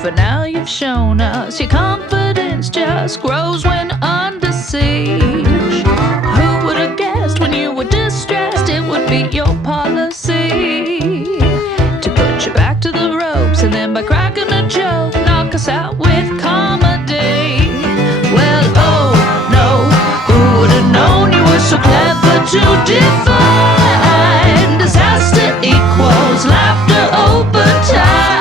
For now you've shown us your confidence just grows when under siege. Who would have guessed when you were distressed it would be your policy to put you back to the ropes and then by cracking a joke knock us out with comedy? Well, oh no, who would have known you were so clever to define disaster equals laughter over time.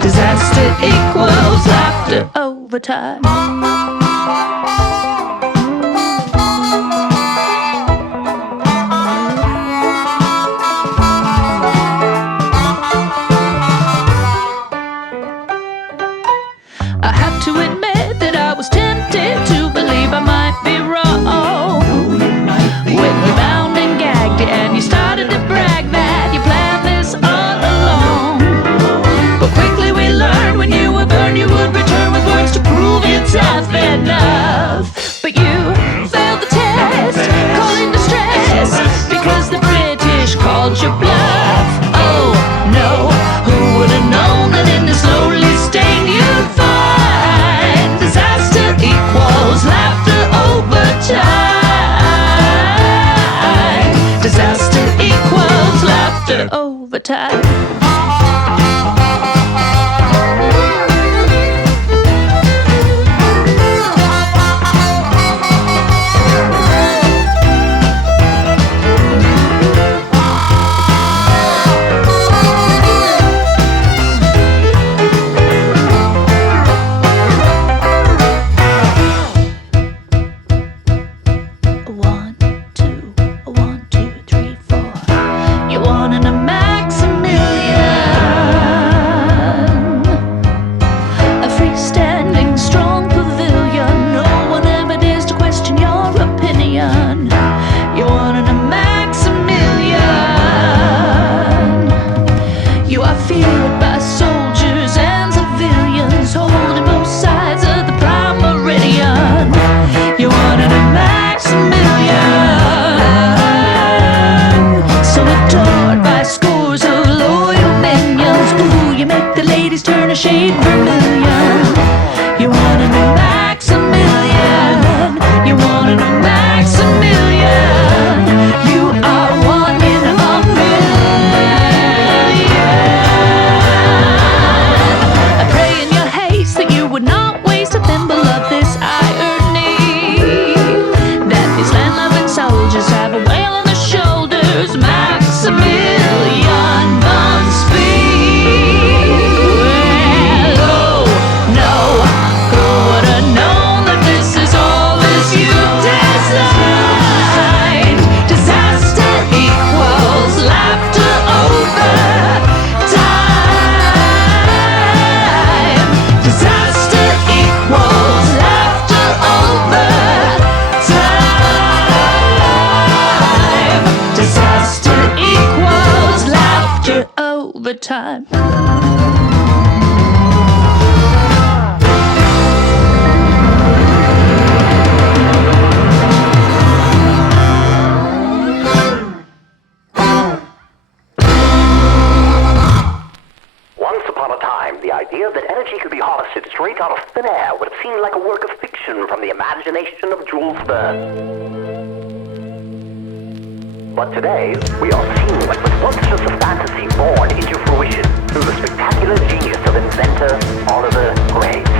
Disaster equals laughter over time. I have to admit that I was tempted to believe I might be wrong when you bound and gagged it and you started to brag that you planned this all along. But quickly we learned when you were burned you would return with words to prove you're tough enough. But you failed the test, calling distress because the British called your bluff. Oh no, who would have known that in this lowly state you'd find disaster equals laughter over time. Disaster equals laughter over time. Shade vermilion. You wanted a Maximilan. You wanted a Maximilan. You are one in a million. I pray in your haste that you would not waste a thimble of this irony, that these land-loving soldiers have a whale on their shoulders. Maximilan Von Spee. Time. Once upon a time, the idea that energy could be harvested straight out of thin air would have seemed like a work of fiction from the imagination of Jules Verne. But today, we are seeing what was once just a fantasy born into fruition through the spectacular genius of inventor Oliver Graves.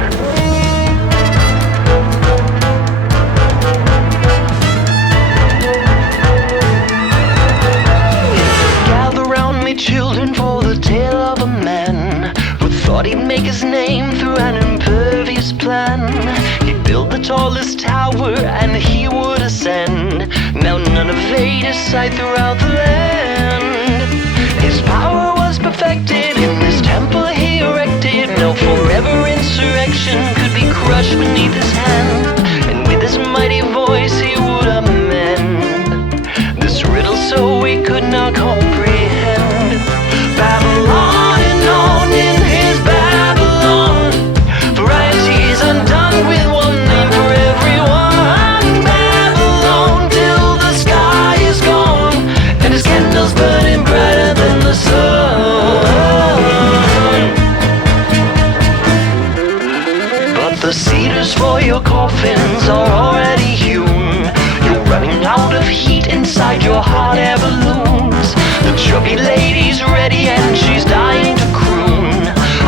Gather round me, children, for the tale of a man who thought he'd make his name through an impervious plan. He'd build the tallest tower and he would ascend, Mount unevaded sight throughout the land. His power was perfected in this temple he erected. No forever insurrection could be crushed beneath his hand. comprehend. Babylon and on in his Babylon. Varieties undone with one name for everyone. Babylon till the sky is gone and his candles burning brighter than the sun. But the cedars for your coffins are already hewn. You're running out of heat inside your hot air balloons. The chubby lady's ready and she's dying to croon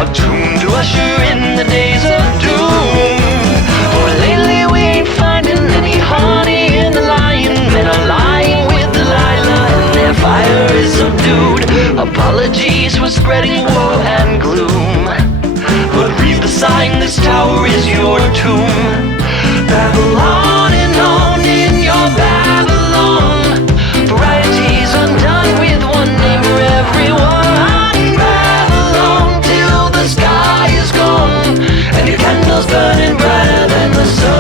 a tune to usher in the days of doom. For lately we ain't finding any honey in the lion. Men are lying with Delilah and their fire is subdued. Apologies for spreading woe and gloom, but read the sign, this tower is your tomb. Babylon and on in your Babylon. Varieties undone with one name for everyone. Babylon till the sky is gone and your candles burning brighter than the sun.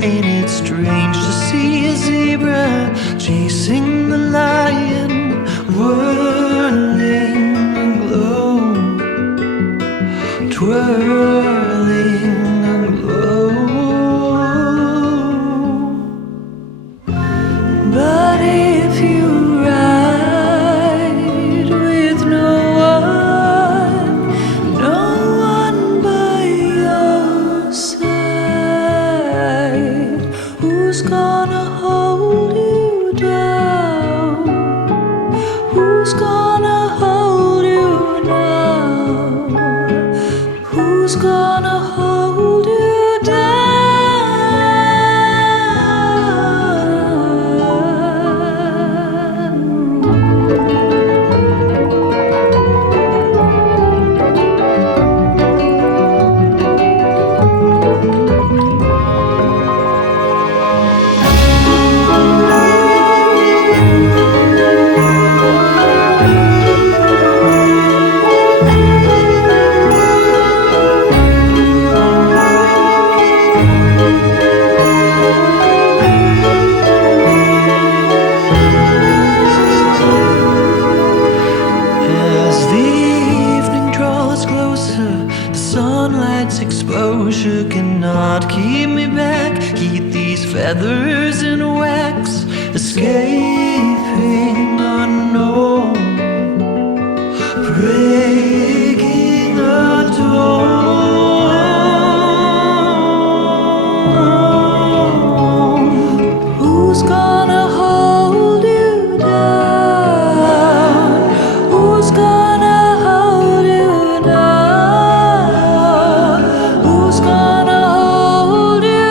Ain't it strange to see a zebra chasing the lion, whirling aglow, twirling aglow? But if you ride with no one by your side, who's gonna hold you down? Who's gonna hold you down? Who's gonna hold you down? As the evening draws closer, the sunlight's exposure cannot keep me back. Keep these feathers in wax, escaping unknown, breaking the dawn. Who's gonna hold you down? Who's gonna hold you down? Who's gonna hold you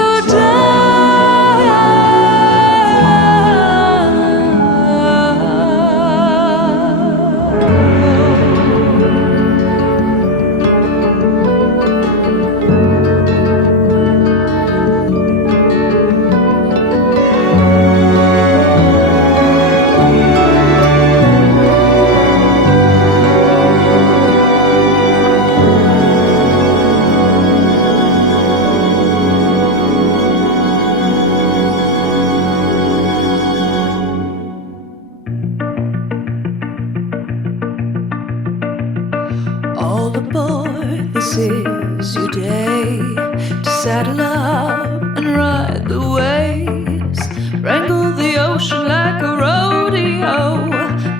all aboard, this is your day to saddle up and ride the waves, wrangle the ocean like a rodeo,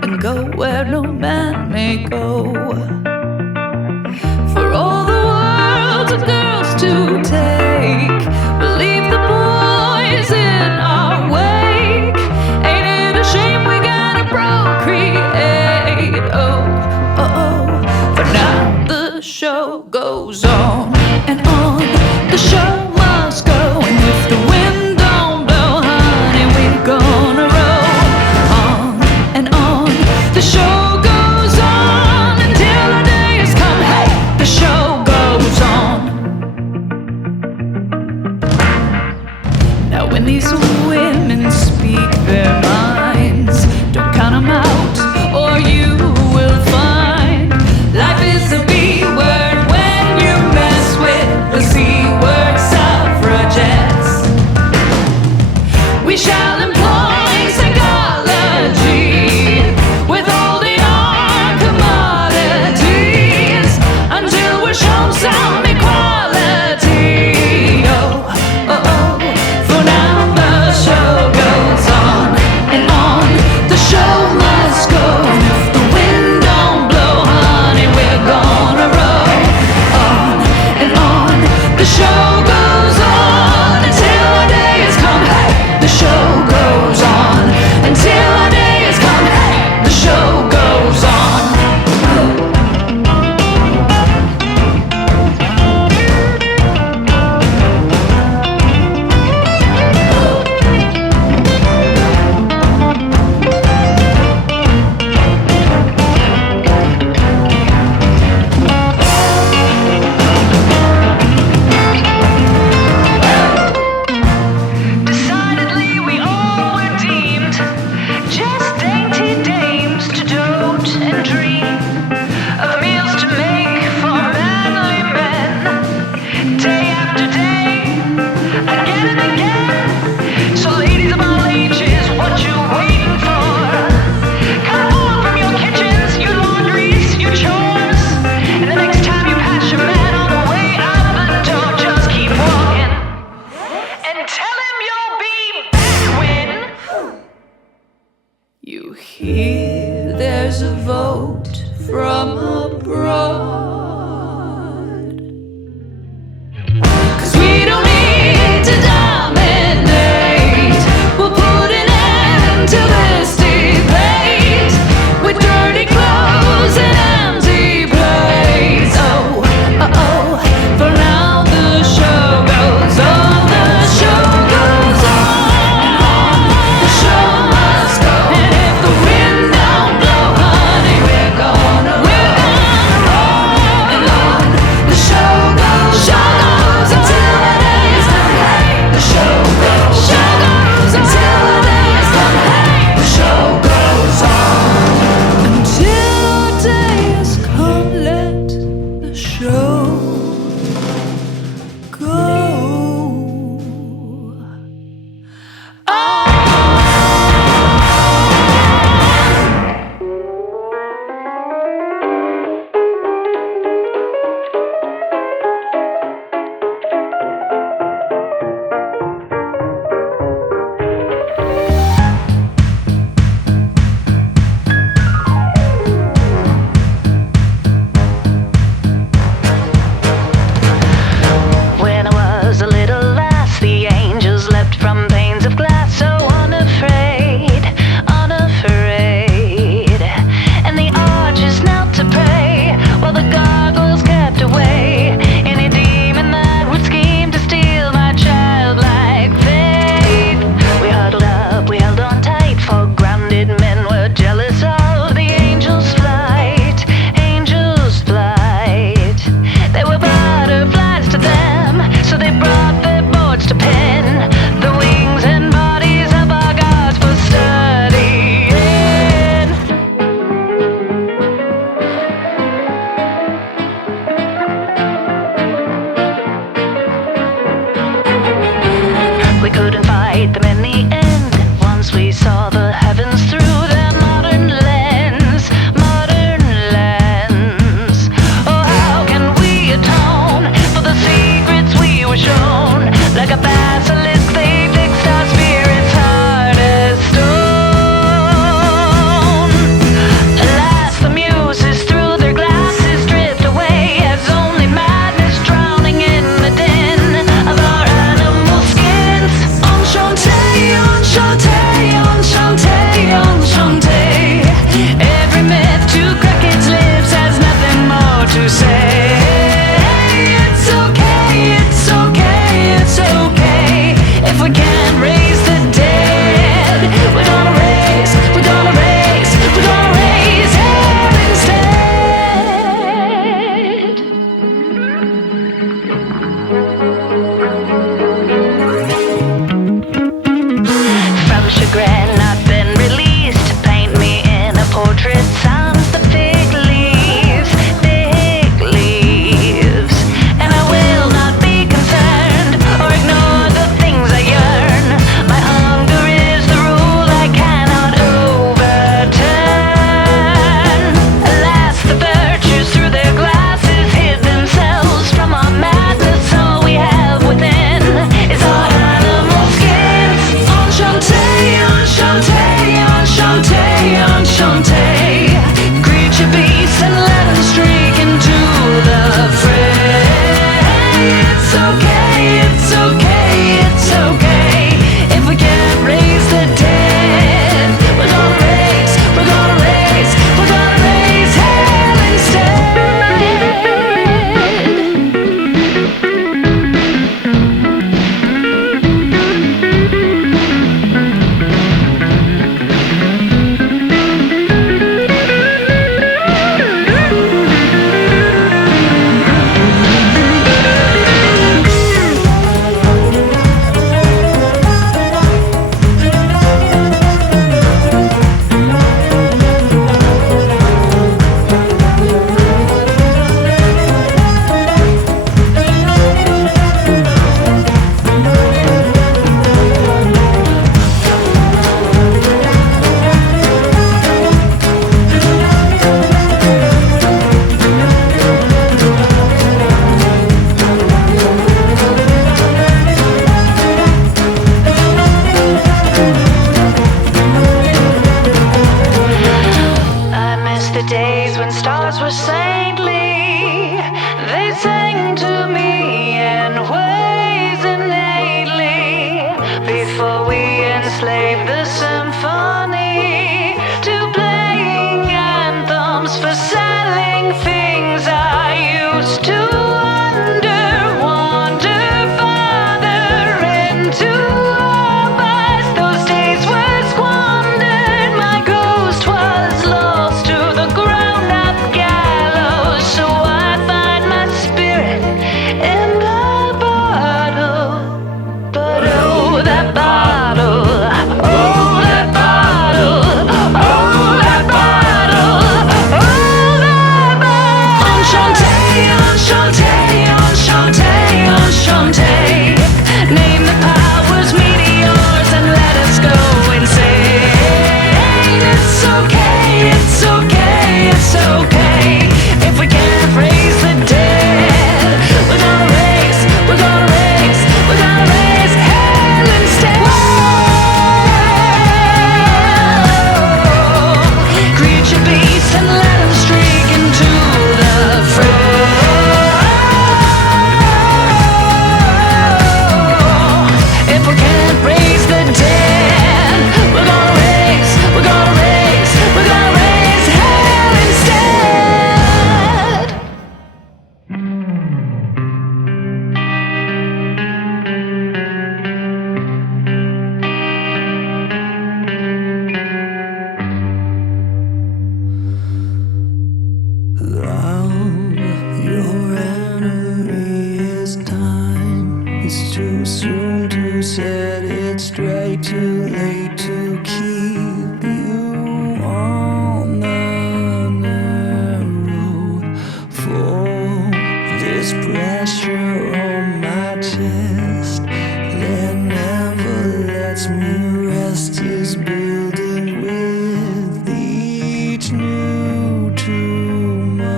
and go where no man may go. For all the world of girls to take, we'll leave the boys in our wake. Ain't it a shame we gotta procreate? Oh, oh, oh. For now the show goes on and on. The show must go, and if the wind don't blow, honey, we're gonna roll on and on. The show goes on until our day has come. Hey, the show goes on. Now when these women speak their minds, don't count them out, or you will find life is a B-word when you mess with the Seaward Suffragettes. We shall employ psychology, withholding our commodities, until we're shown some equality. Oh, oh, oh. For now the show goes on and on. The show must go, and if the wind don't blow, honey, we're gonna roll on and on. The show goes on until our day has come. Hey, the show hear there's a vote from abroad. 'Cause we don't need to dominate. We'll put an end to this debate with dirty clothes and empty plates. Oh, oh, oh, for now the show goes on. The show goes on. The show must go. And if the wind don't blow, honey, we're gonna roll. The show goes until the day is done. Hey, the show goes until the day is done. Hey, the show goes on until our day has come. Let the show go on. When I was a little lass, the angels leapt from panes of glass, so unafraid, unafraid. And the archers knelt to pray, while the gargoyles kept away any demon that would scheme to steal my childlike faith. We huddled up, we held on tight, for grounded men were jealous of the angels' flight, angels' flight. They were butterflies to them, so they brought their boards to pen the wings and bodies of our gods for studying. We couldn't fight them in the end, once we saw the heavens through their modern lens, modern lens. Oh, how can we atone for the secrets we were shown? Like a basilisk, they fixed our spirits hard as stone. Alas, the muses through their glasses drift away, as only madness drowning in the din of our animal skins. Enchante, enchante, enchante, enchante. Every myth to crack its lips has nothing more to say. It's okay, it's okay, it's okay. If we can't raise the dead, we're gonna raise, we're gonna raise, we're gonna raise hell instead. From chagrin, I've been released to paint me in a portrait sans the fig leaves, fig leaves. And I will not be concerned or ignore the things I yearn. My we enslave the symphony to playing anthems for selling things I used to wander farther into our past. Those days were squandered. My ghost was lost to the grown-up gallows. So I find my spirit in the bottle. But oh, that bottle, oh, that bottle, oh, that bottle, oh, that bottle. Enchante, enchante, enchante, enchante. Name the powers, meteors, and let us go insane. It's okay, it's okay, it's okay. If we can't raise the dead, we're gonna raise, we're gonna raise, we're gonna raise hell instead. Create your beast and let them streak into the fray. If we can't raise the dead, we're gonna raise, we're gonna raise, we're gonna raise hell instead. Love, your enemy is time. It's too soon to set it straight, too late to keep you on the narrow. For this pressure on my chest that never lets me rest is building with each new tomorrow.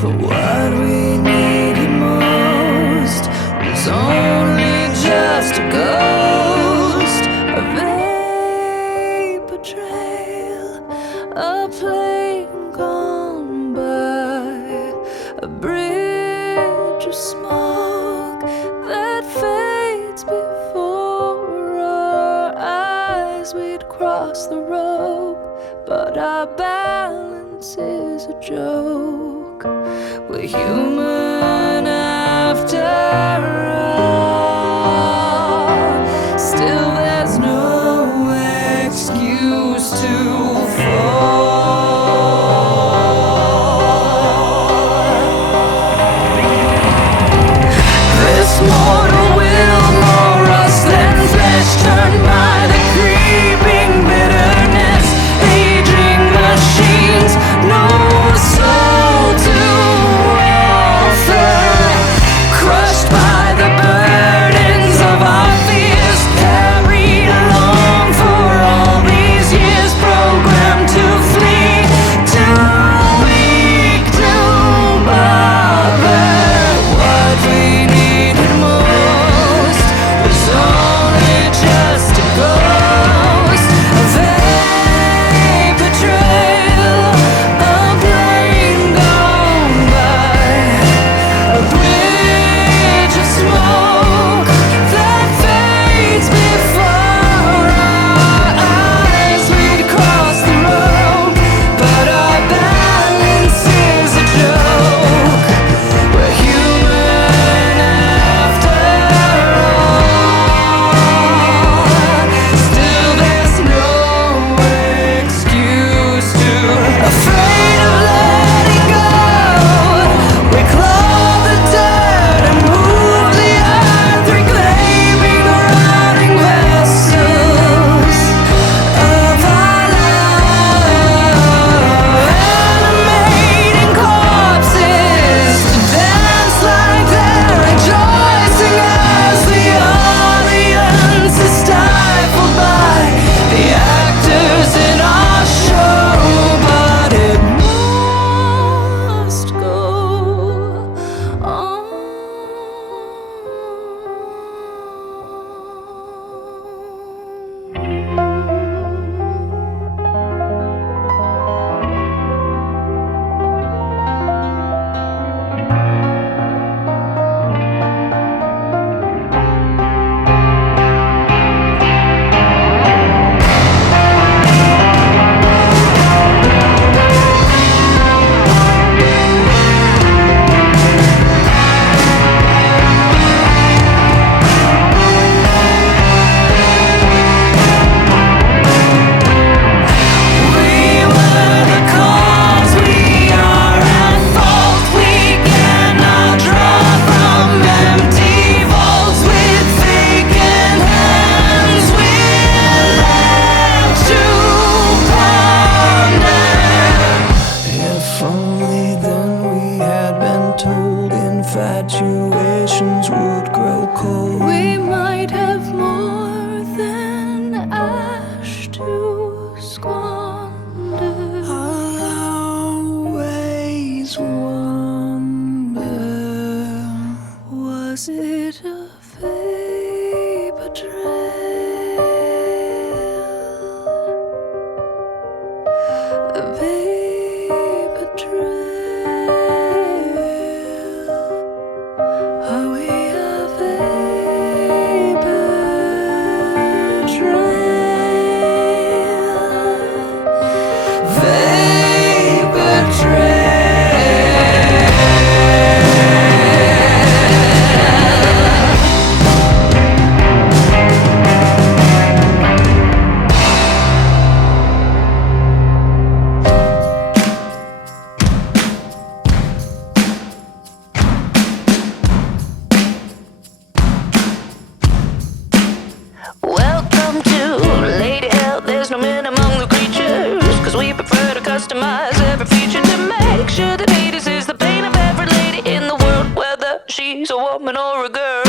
For what we needed most was only just a ghost, a vapor trail, a plane gone by, a bridge of smoke that fades before our eyes. We'd cross the rope, but our balance is a joke. We're human after all. Still, there's no excuse to fall. This mortal will more us than flesh, turned by the creeping bitterness. Aging machines, no soul to offer. Crushed by the burden We might have more than ash to squander. I'll always wonder, was it a vapor trail? A vapor trail. Are we a vapor trail? Vapor trail. Welcome to Lady Hell. There's no men among the creatures, cause we prefer to customize every feature to make sure that Hades is the pain of every lady in the world, whether she's a woman or a girl.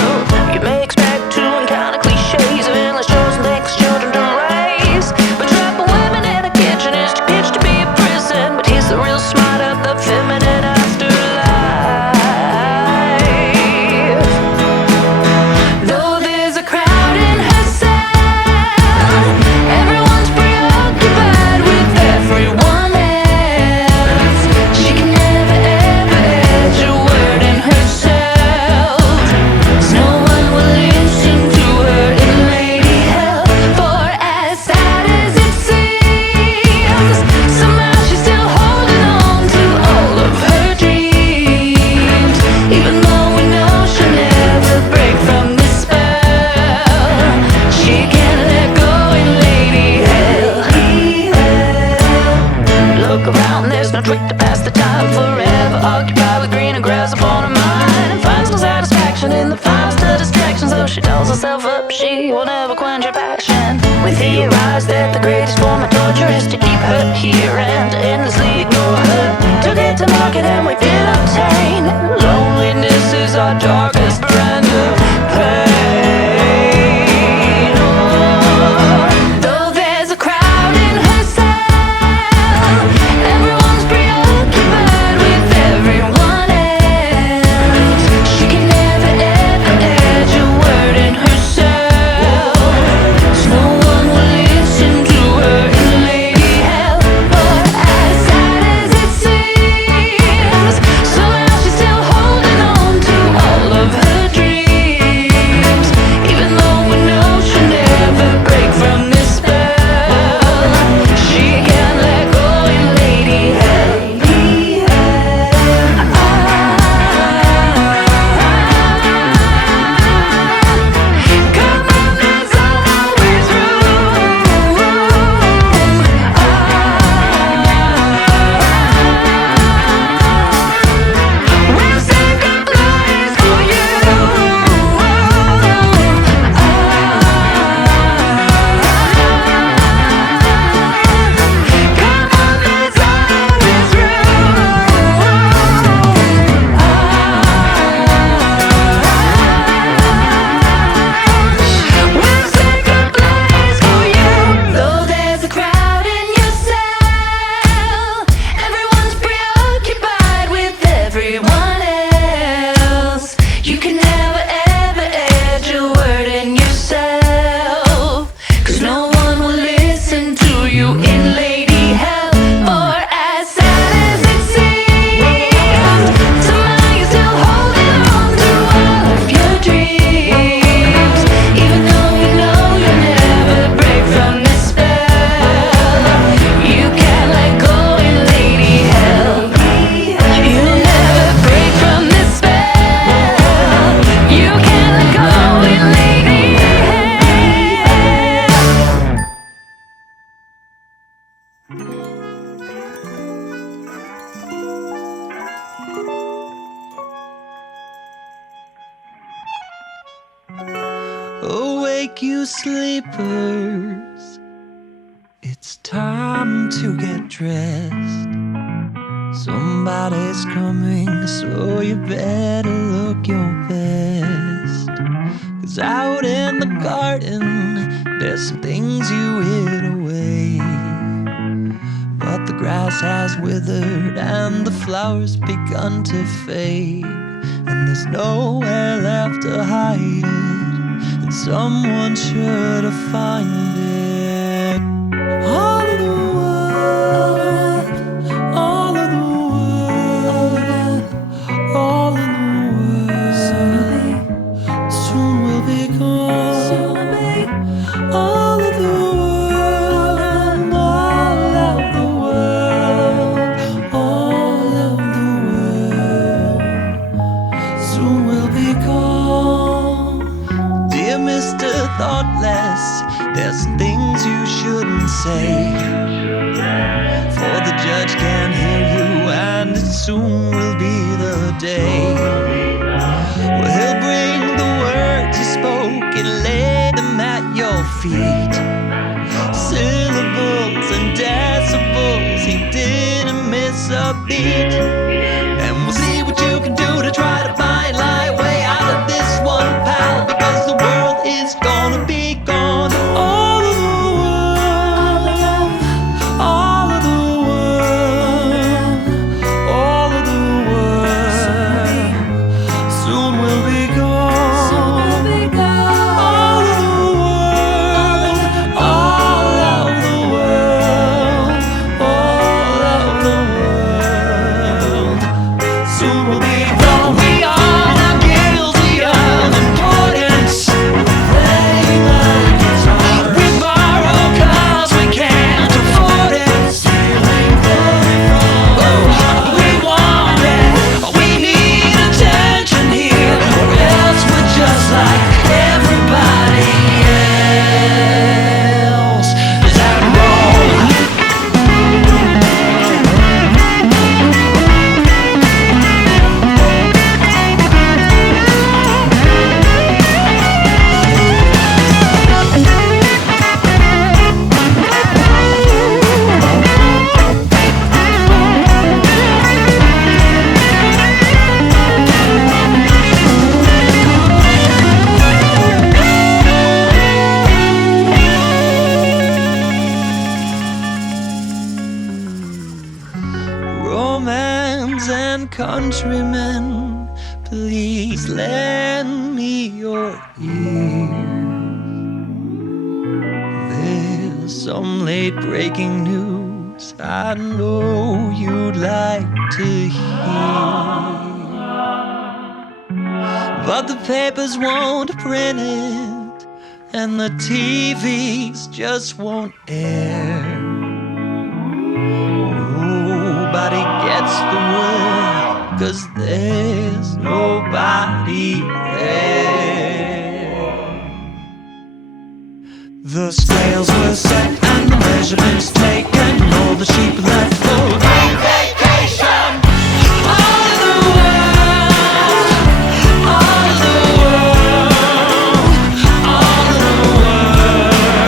You may expect to encounter cliches of endless shows and thankless children to raise, but trapping women in a kitchen is too pitch to be a prison. But here's the real smart of the feminine afterlife. Though there's a crowd in her cell, everyone's preoccupied with everyone else. She can never ever edge a word in herself. 'Cause no one will listen to her in Lady Hell. For as sad as it seems, somehow she's still holding on to all of her dreams. Even though we know she'll never break from this spell, she can't let go in Lady Hell. Look around, there's no trick to pass the time. Forever occupied with greener grass upon her mind, and finds no satisfaction in the finest of distractions. Though she dolls herself up, she will never quench her passion. We theorize that the greatest form of torture is to keep her here and endlessly ignore her. To get to market and we feel obtain. Loneliness is our darkest brand of pain. Oh, though there's a crowd in her cell, everyone's preoccupied with everyone else. She can never ever edge a word in herself. 'Cause no one will listen to her in Lady Hell. For as sad as it seems, somehow she's still holding on to all of her dreams. Even though we know she'll never break from this spell, she can't let go in Lady Hell. Come on, there's always room. We'll save the place for you. Come on, there's always room. We'll save the place for you. Though there's a crowd in your cell, everyone's preoccupied with everyone else. You can never ever edge a word in yourself. 'Cause no one will listen to you in Lady Hell. For as sad as it seems, somehow you're still holding on to all of your dreams. Even though you know you'll never break from this spell, you can't let go in Lady Hell. You'll never break from this spell. You can't let go in Lady Hell. Awake, you sleepers. It's time to get dressed. Somebody's coming, so you better look your best. 'Cause out in the garden, there's some things you hid away. But the grass has withered and the flowers begun to fade, and there's nowhere left to hide it, and someone should have found it. All of the world, all of the world, all of the world, soon will be gone. All of the world, all of the world, all of the world, soon will be gone. Dear Mr. Thoughtless, there's some things you shouldn't say, for the judge can't hear you, and it soon will be the day. Well, he'll bring the words you spoke and lay them at your feet. Syllables and decibels, he didn't miss a beat. And we'll see what you can do to try to find light way out of this one, pal, because the world is gonna be gone. All of the world, all of the world, all of the world, soon will be gone. All of the world, all of the world, all of the world, soon will be gone. We are not guilty of importance. Playing like guitar. We borrow 'cause we can't afford it. Stealing very from. We want it. We need attention here, or else we're just like everybody else. Is that wrong? Romance and countrymen, please lend me your ear. There's some late breaking news I know you'd like to hear, but the papers won't print it, and the TVs just won't air. Nobody gets the word, 'cause there's nobody there. The scales were set and the measurements taken, all the sheep left for great vacation. All of the world, all of the world, all of the world,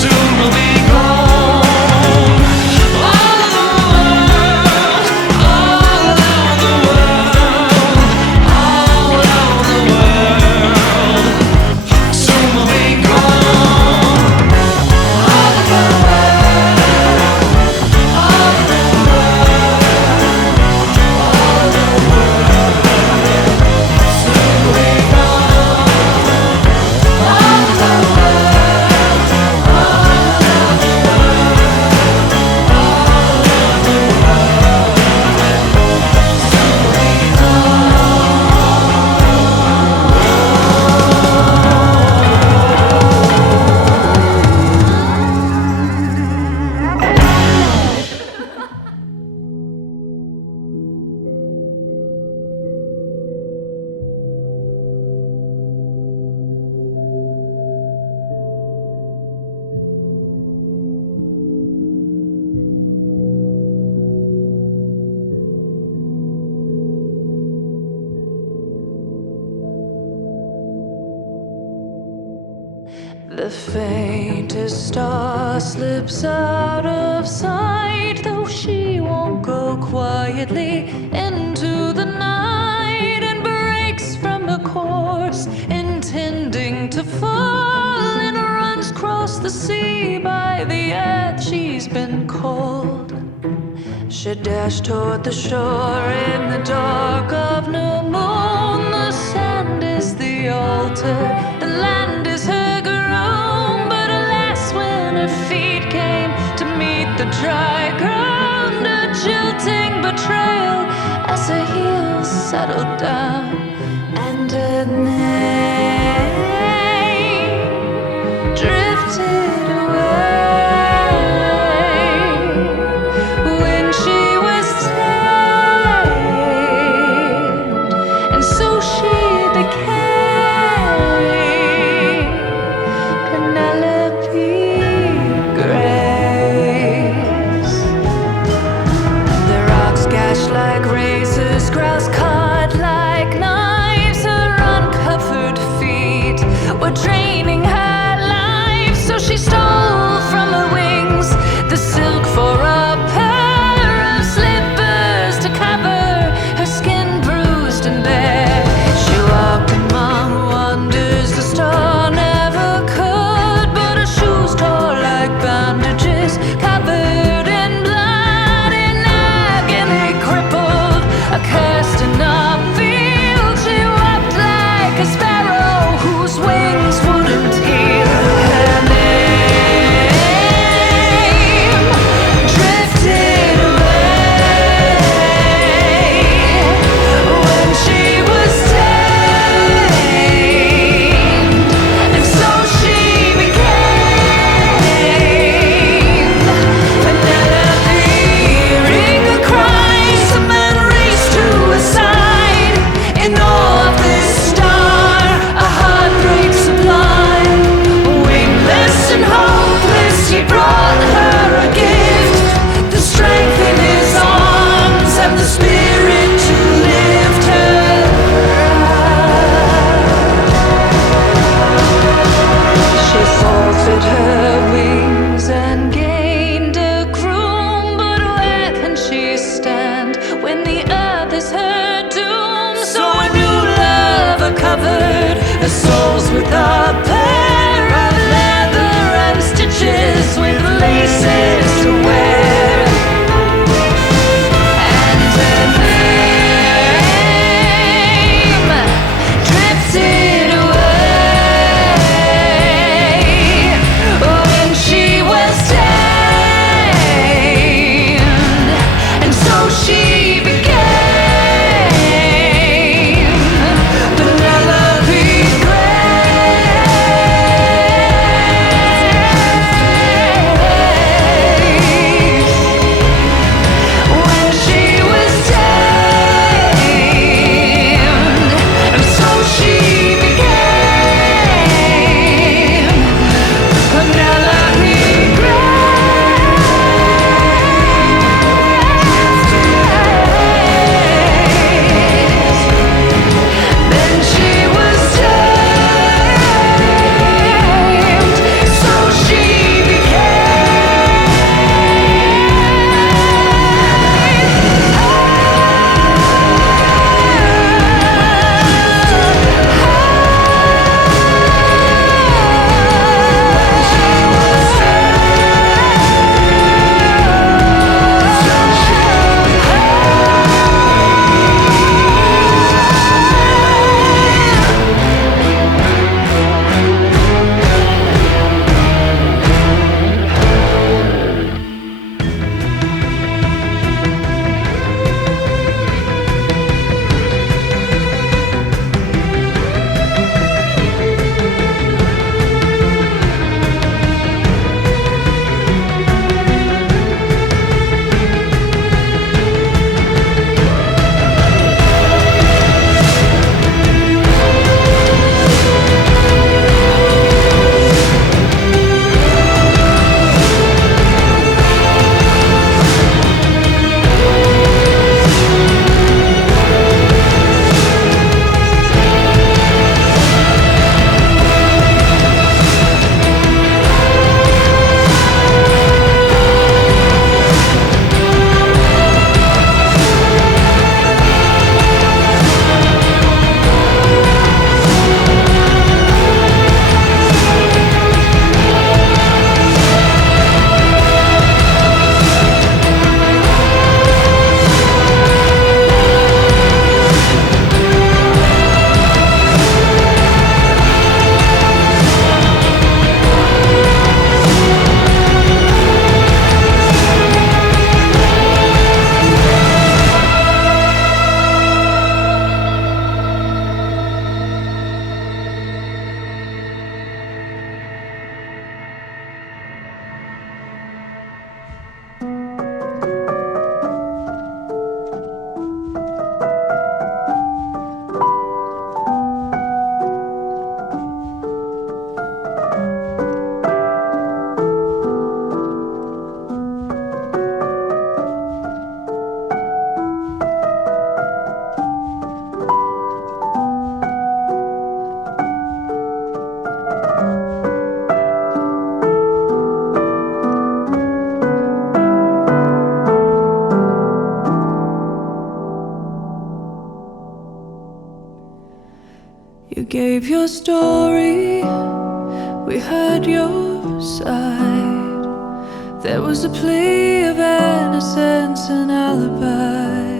soon will be gone. All of the world, all of the world, all of the world, soon will be gone. All of the world, all of the The faintest star slips out of sight, though she won't go quietly into the night, and breaks from the course intended cold. She dashed toward the shore in the dark of new moon. The sand is the altar, the land is her groom. But alas, when her feet came to meet the dry ground, a jilting betrayal as her heels settled down, and her name drifted away. Penelope Graves. The rocks gash like razors, grouse caught like knives. your story, we heard your side. There was a plea of innocence and alibi,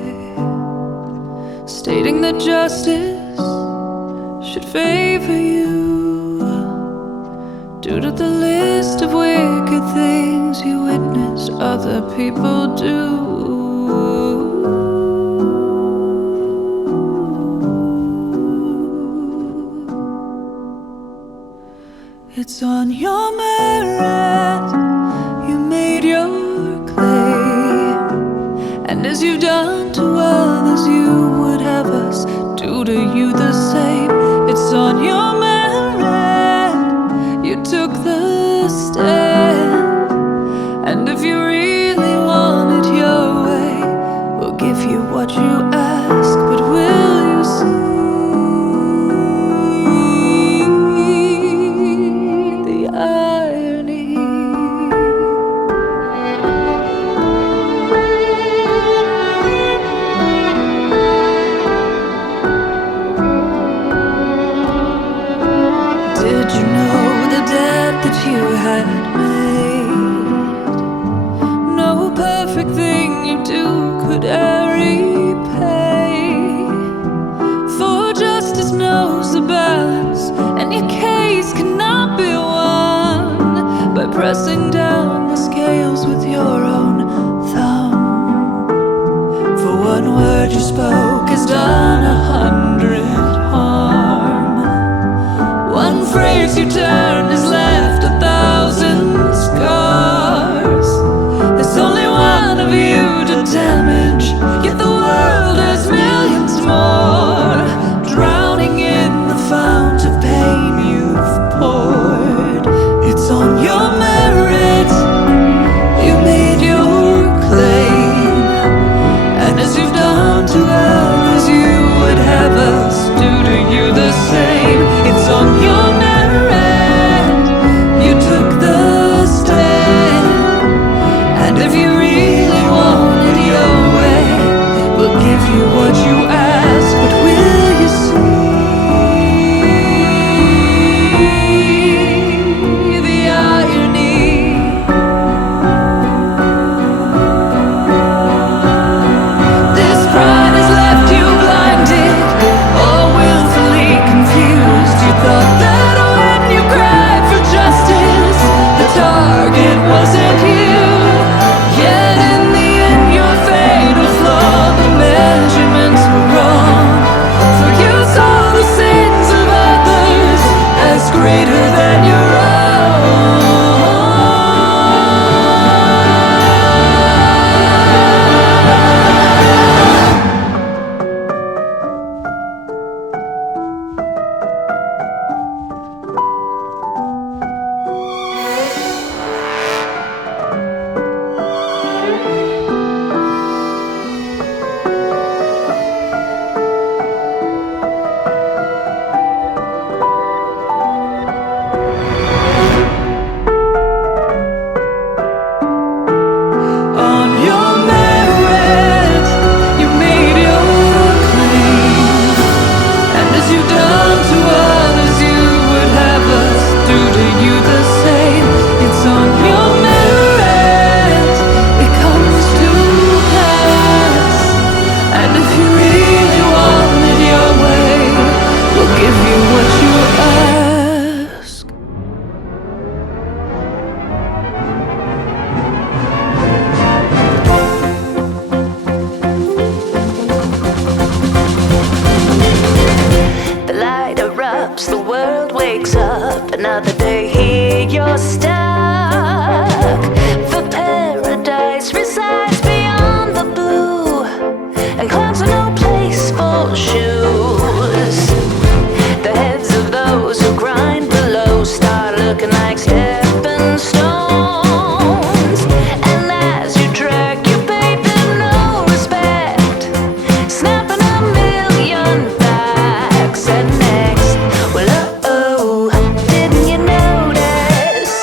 stating that justice should favor you due to the list of wicked things you witnessed other people do. It's on your merit, you made your claim, and as you've done to others, you would have us do to you the same. It's on your merit, you took the stand, and if you really want it your way, we'll give you what you ask, but will you see? You had made no perfect thing you do could ever repay, for justice knows the balance, and your case cannot be won by pressing down the scales with your own thumb. For one word you spoke has done 100 harm. One phrase you turned has left 1,000 scars. There's only one of you to damage, yet the world has millions more, drowning in the fount of pain you've poured. It's on your merit, you made your claim, and as you've done to others, you would have us do to you the same. It's on your merit, if you really want it your way, we'll give you what you ask, but will you see the irony? This pride has left you blinded or willfully confused. You thought that when you cried for justice, the target wasn't you. Yet in the end your fatal flaw, the measurements were wrong, for you saw the sins of others as greater than your another day here you're stuck. The paradise resides beyond the blue, and clouds are no place for shoes. The heads of those who grind below start looking like stepping stones, and as you drag you pay them no respect, snapping a million backs. And next, well, didn't you notice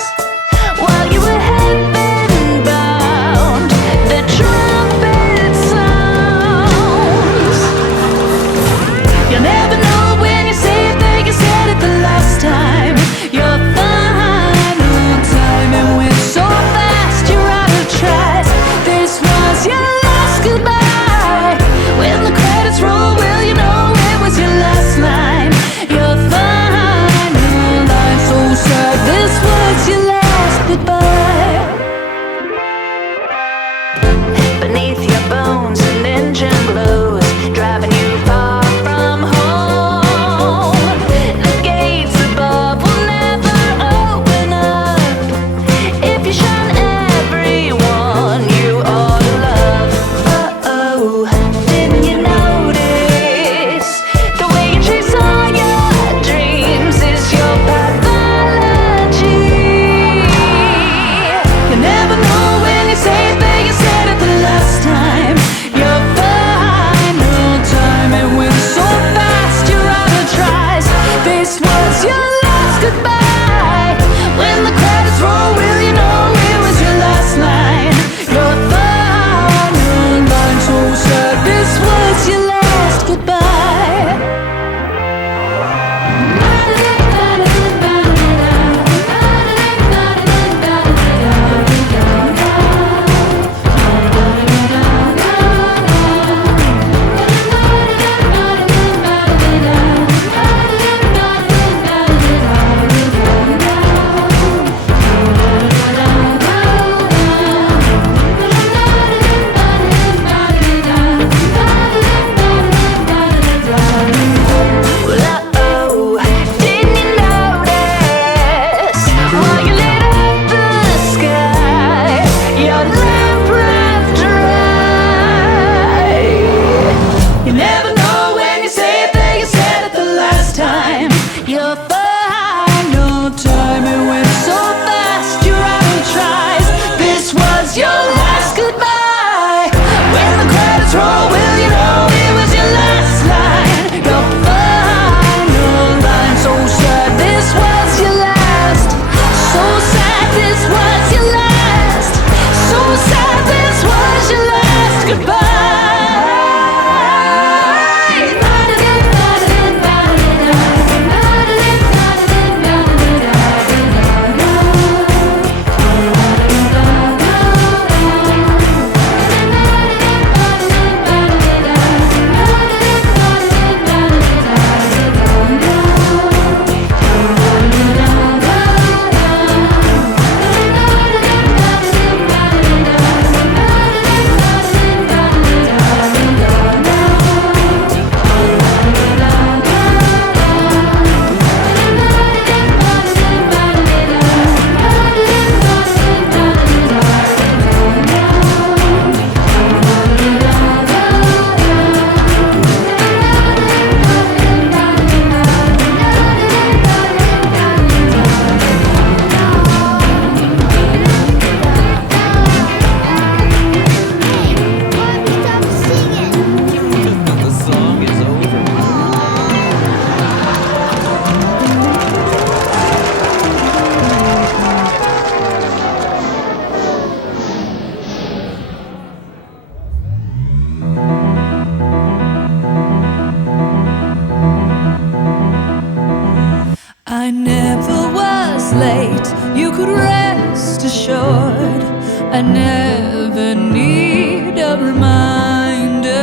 late, you could rest assured I never need a reminder.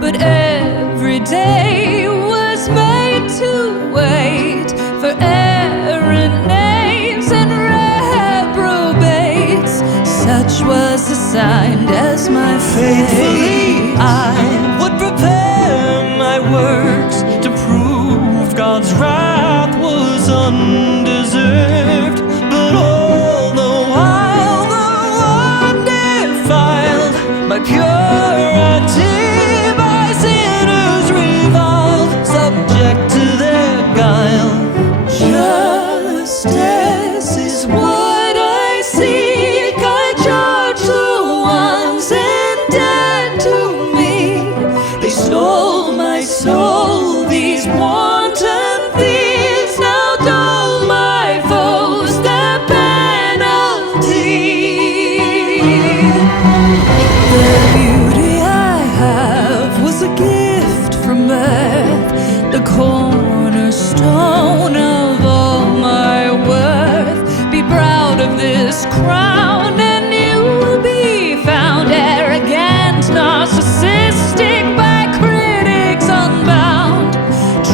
But every day was made to wait for errant names and reprobates. Such was assigned as my Faithfully fate. I would prepare my works to prove God's wrath was undeserved. But all the while the one defiled my purity by sinners reviled, subject to their guile. Justice is what I seek. I charge the ones indebted to me. They stole my soul, these wanton thieves. Now dole my foes the penalty. The beauty I have was a gift from birth, the cornerstone of all my worth. Be proud of this crown and you will be found arrogant, narcissistic, by critics unbound,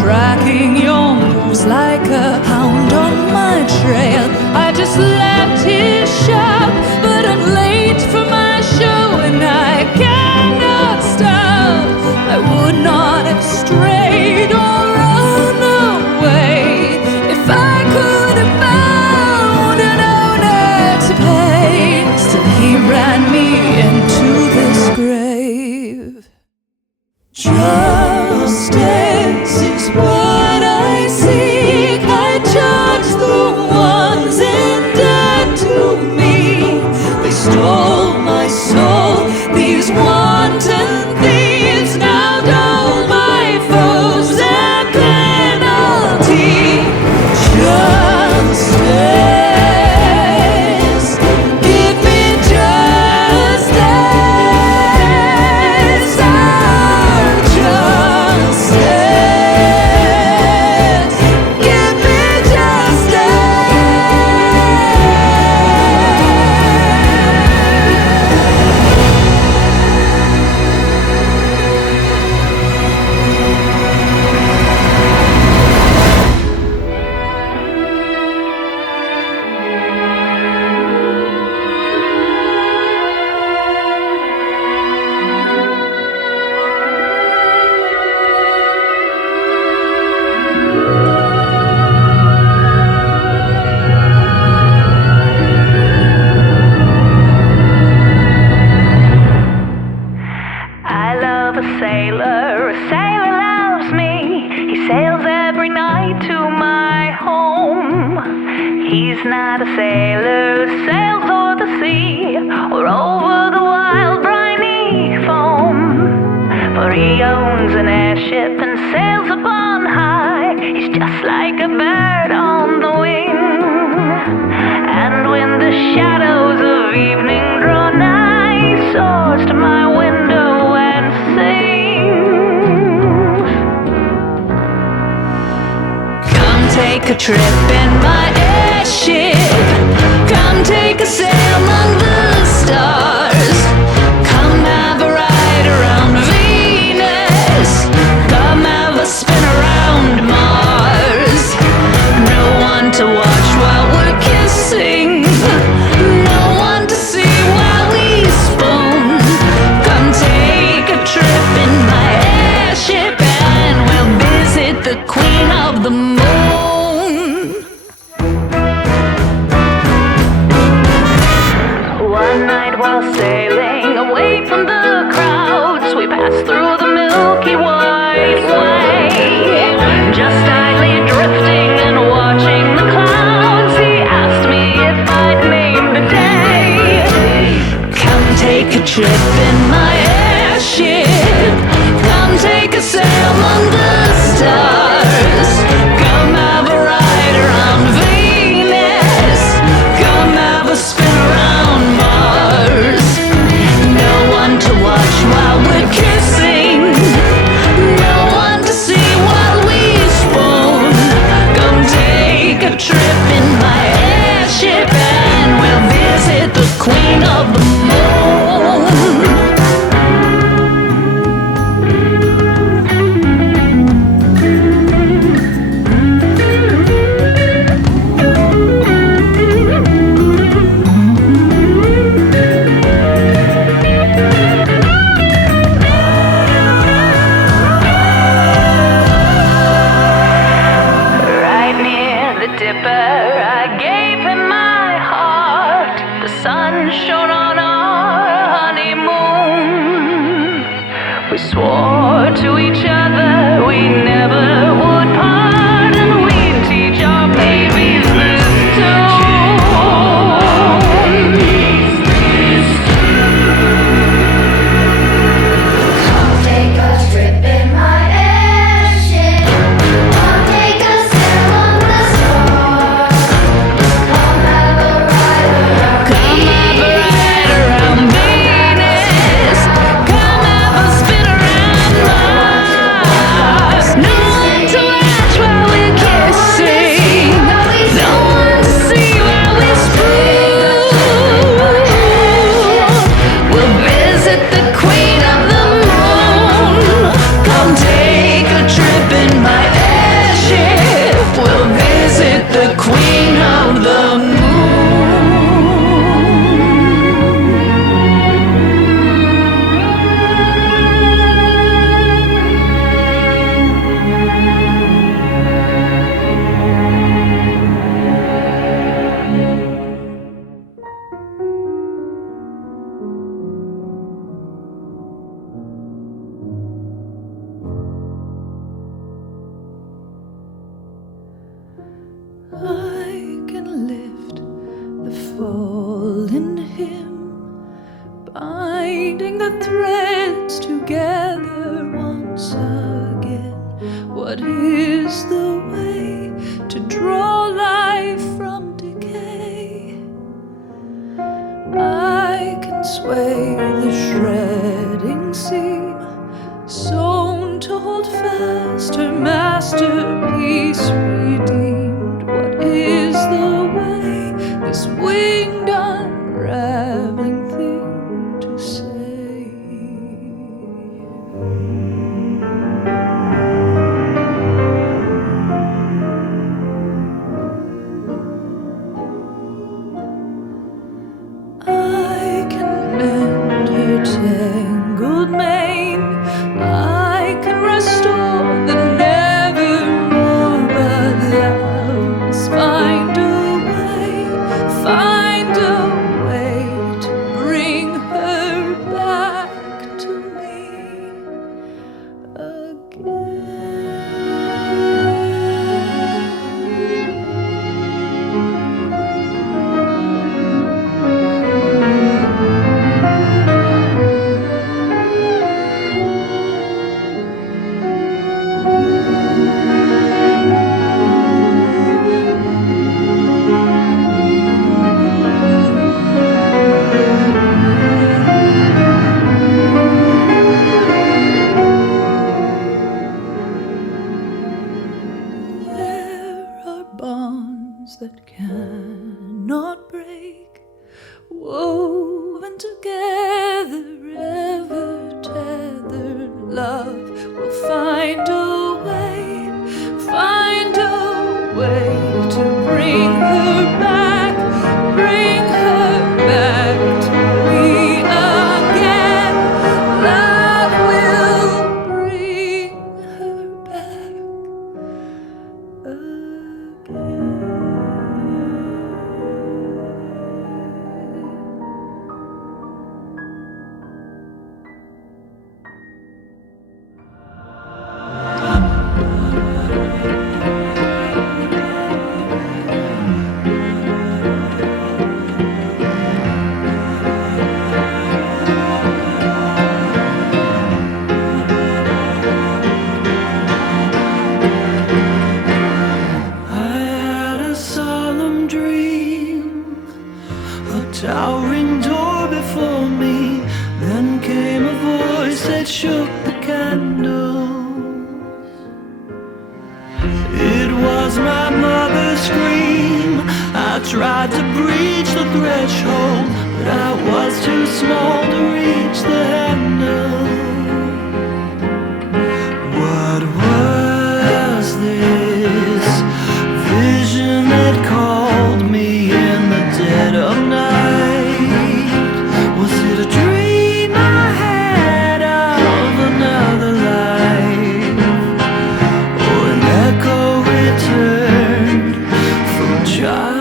tracking your moves like a hound on my trail. I just left his shop, but I'm late for my show and I cannot stop. I would not have strayed or run away if I could have found an owner to pay. Still he ran me into this grave. Justice is what I seek. I judge the ones indebted to me. They stole my soul, these wanton thieves. Now dole my foes their penalty. Justice, give me justice. Our justice, give me I love a sailor loves me. He sails every night to my home. He's not a sailor who sails o'er the sea or over the wild briny foam. For he owns an airship and sails upon high. He's just like a bird on the wing. And when the shadows of evening draw nigh, he soars to my window and sings. Come take a trip in my airship. Come take a sail among the stars. Come have a ride around Venus. Come have a spin around Mars. No one to watch while we're kissing. No one to see while we spoon. Come take a trip in my airship and we'll visit the Queen of the Moon. One night while sailing away from the crowds, we passed through the Milky White Way. Just idly drifting and watching the clouds, he asked me if I'd name the day. Come take a trip in my airship. Come take a sail among the stars. Come have a ride around Venus. Come have a spin around Mars. No one to watch while we're kissing. I gave him my heart. The sun shone on our honeymoon. We swore to each other we never would part, and we'd teach our babies this tune. Come take a trip in my airship. Come take a sail on the stars. Come have a ride around. Come have a ride around Venus. Come have a spin around Mars. No one to watch while we're kissing. No one to see while we spoon. We'll visit the Queen of the Moon. Come take a trip in my airship. We'll visit the Queen of the Moon. I can lift the fallen hymn, binding the threads together once again. What is the way to draw life from decay? I can sway the shredding seam, sewn to hold fast her masterpiece redeemed. What is the way, this winged unraveling thing to say? I can mend her tangled mane. I can restore the nevermore, but love must find a way to bring her back to me There are bonds that cannot break, woven together, ever tethered. Love will find a way to bring her back to me again. Love will bring her back I had a solemn dream, a towering door before me. Then came a voice that shook the candles. It was my mother's scream. I tried to breach the threshold, but I was too small to reach the handle. What was this vision that called me in the dead of night? Was it a dream I had of another life, or an echo returned from child?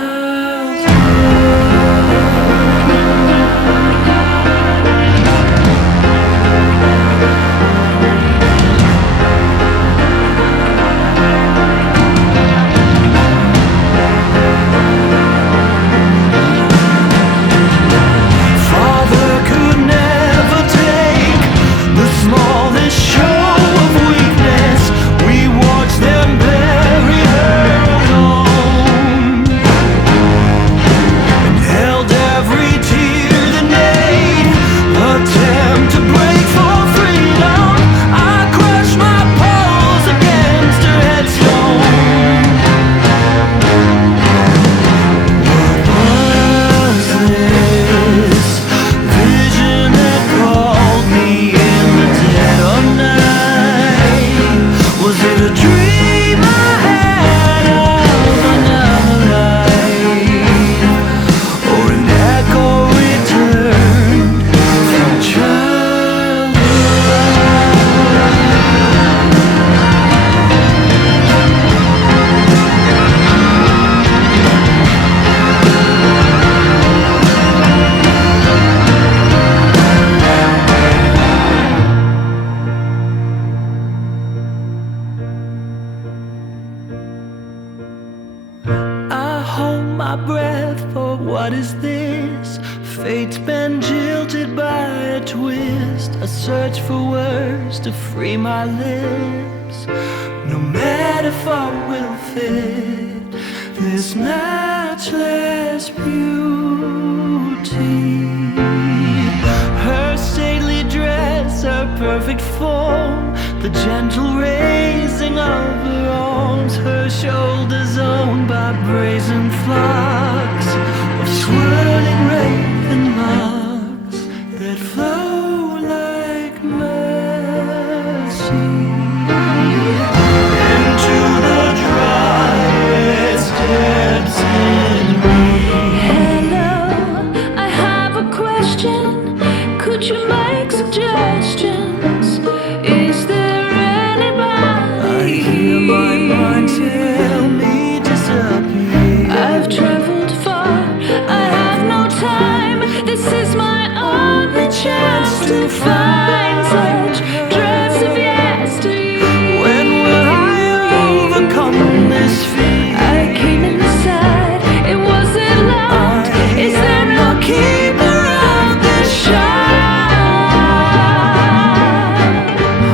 hold my breath, for what is this? Fate's been jilted by a twist. I search for words to free my lips. No metaphor will fit this matchless beauty. Her stately dress, her perfect form, the gentle raising of her arms, her shoulders owned by brazen flocks of swirling raven locks that flow like mercy into the driest depths in me. Hello, I have a question. Could you make suggestions? Is there anybody? I hear my mind tell me disappear. I've traveled far, I have no time. This is my only chance to find such dreams of yesteryear. When will I overcome this fear? I came inside, it wasn't locked. Is there no keeper of the shine?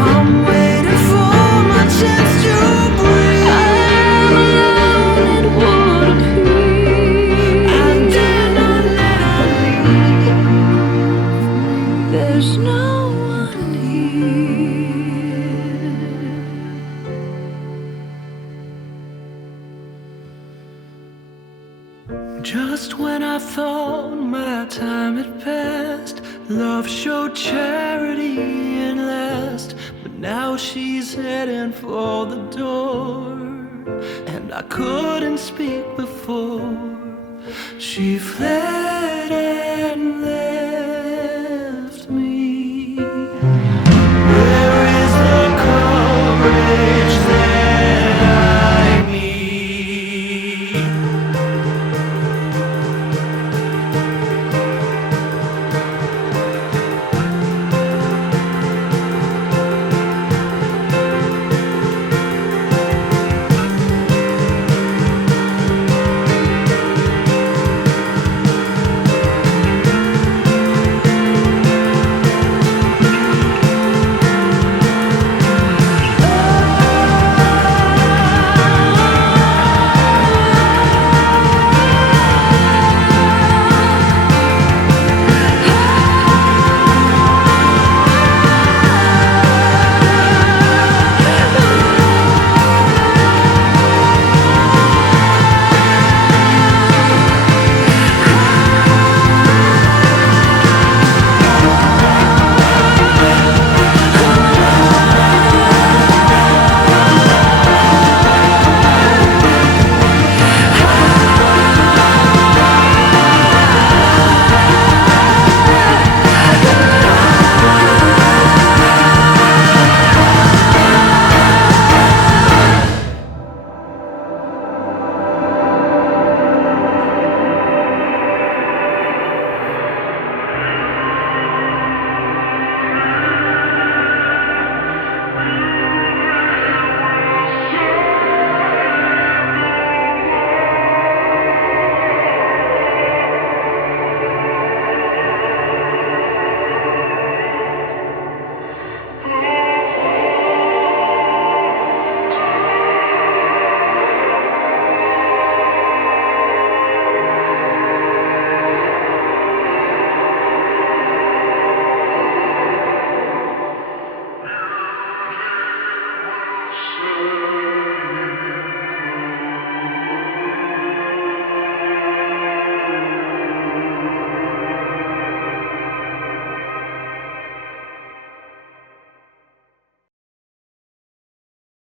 I'm waiting for my chance to breathe. I am alone, it would appear. I dare not let her leave. There's no one here. Just when I thought my time had passed, love showed charity and last. But now she's heading for the door, and I couldn't speak before. She fled